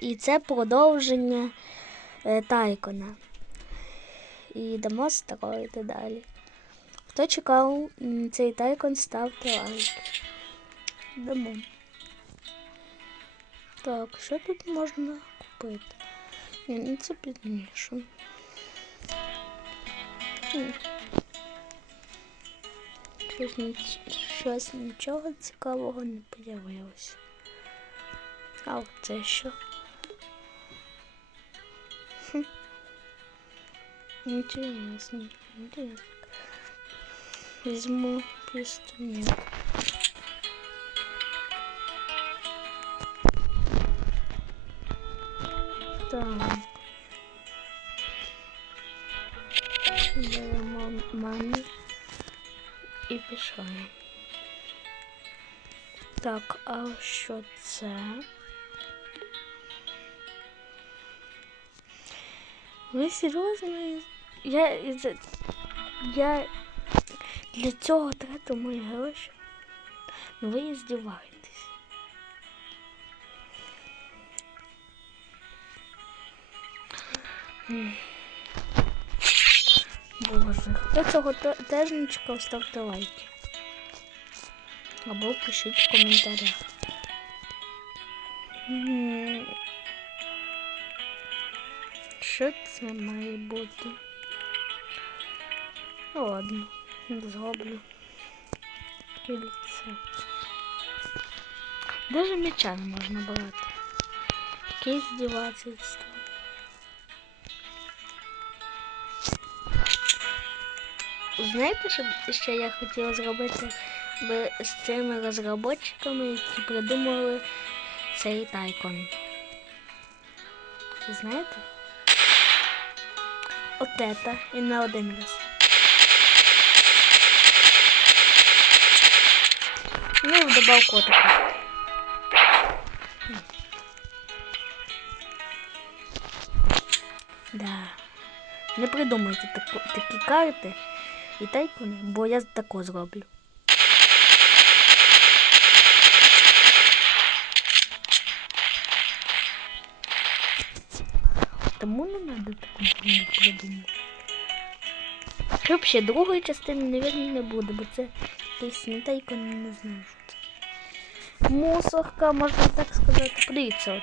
І це продовження е, Тайкона. І дамо строїти далі. Хто чекав цей тайкон, ставте лайк. Дамо. Так, що тут можна купити? Ні, ну це пізніше. Щось, нічого цікавого не появилося. А це що? Хм. Интересно, интересно. Возьму пистолет. Так. Беремо мамі і пішли. Так, а що це? Ви серйозно? Я я для цього трату мої гроші. Ну ви здіваєтесь. Боже, хто цього те- теж чекав, ставте лайки. Або пишіть в коментарях. Що це має бути? Ну ладно, зроблю. Кільце. Даже меча не можна брати. Яке здівательство. Знаєте, що ще я хотіла зробити би з цими розробниками, які придумали цей тайкон? Знаєте? От это і не один раз. Ну, в вдобав таку. Да. Не придумайте такі карти і тайкуни, бо я тако зроблю. Тому не треба таку придумати. Щоб другої частини, мабуть, не буде, бо це якийсь не тайкон, не знаю. Мусорка, можна так сказати. Подивіться от.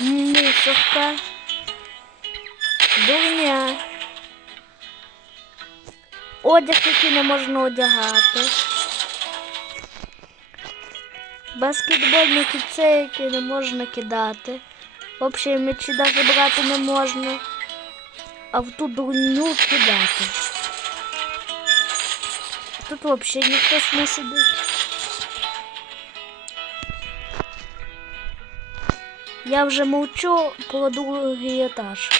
Мусорка. Дурня. Одяг, який не можна одягати. Баскетбольні кільце, які не можна кидати. Взагалі м'ячі навіть брати не можна. А в ту дурню кидати. Тут взагалі ніхто не сидить. Я вже мовчу про другий етаж.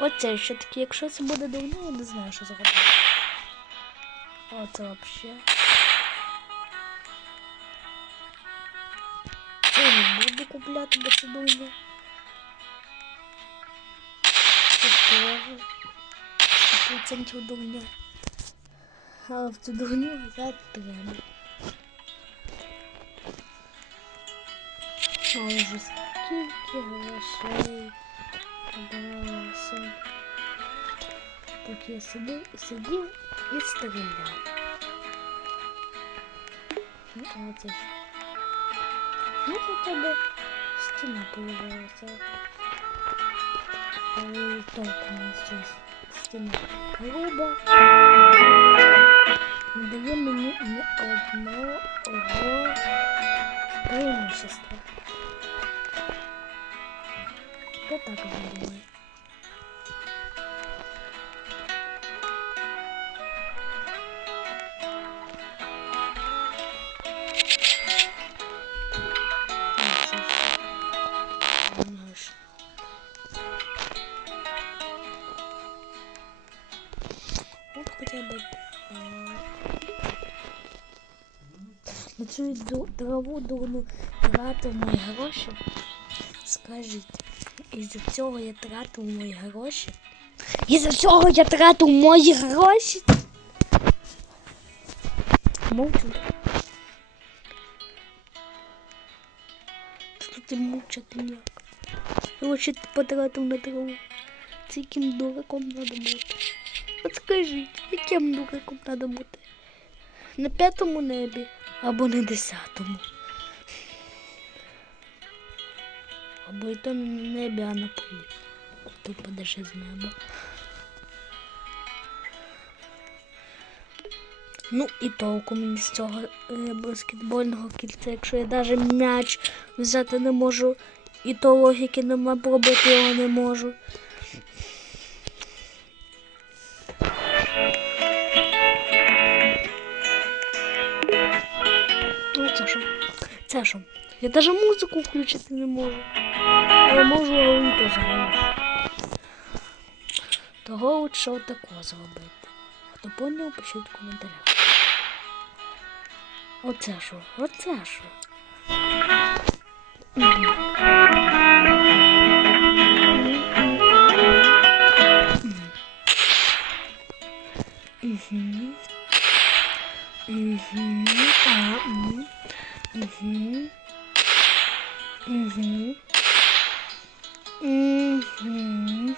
Оце що таке, якщо це буде давно, я не знаю, що зробити. Взагалі. Це я не буду дуже. Це теж. 100% дурня. А в цю дурню взяти треба. А вже скільки грошей подалося. Так я сидів, сидів і стріляв. Ну, а це ж. Ну, у тебе стіна появилася. Але толку не щось. Стіна груба. Не дає мені ні одного преимущества. Я так думаю. На цю ду- траву дурну тратив мої гроші. Скажіть, із-за цього я тратив мої гроші? Із-за цього я тратив мої гроші? Мовчу. Що ти мовчати ніяк? Гроші ти потратив на траву. Це яким дураком треба бути? От скажіть, яким дураком треба бути? На п'ятому небі або на десятому. Або і то не на на полі. Ти впадеш із неба. Ну і толку мені з цього е, баскетбольного кільця, якщо я навіть м'яч взяти не можу, і то логіки нема, пробити його не можу. Це що? Це що? Я даже музику включити не можу. Я можу, то зробити. Того лучше такого зробити. Хто поняв, пишіть в коментарях. Оце що? Оце що? Мгм. Мгм. Мгм.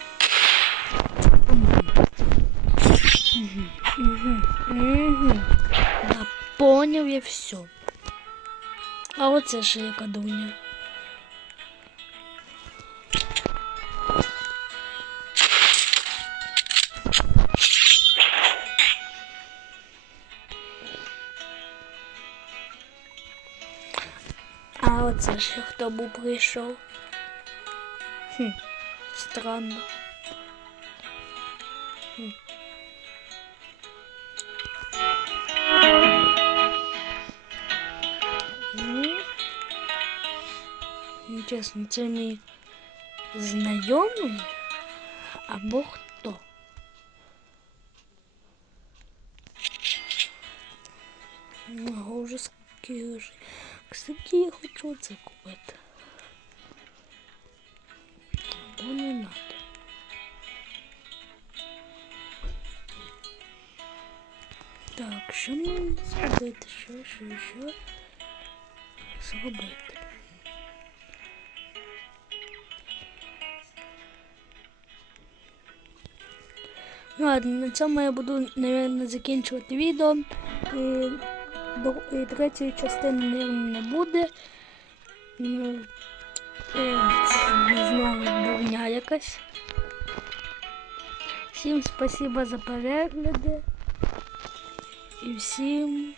Мгм. Мгм. Да, поняв я все. А оце ще яка дуня. А оце ще хто був прийшов. Хм, странно. Хм. Ну, чесно, це мій знайомий або хто? Ну, вже скільки. Кстати, я хочу це купити. Або не надо. Так, що мені зробити? Що, що, що зробити? Ладно, на цьому я буду, мабуть, закінчувати відео. І, і третьої частини, не буде. Ну, е, це, не знаю, дурня якась. Всім спасибо за перегляди. І всім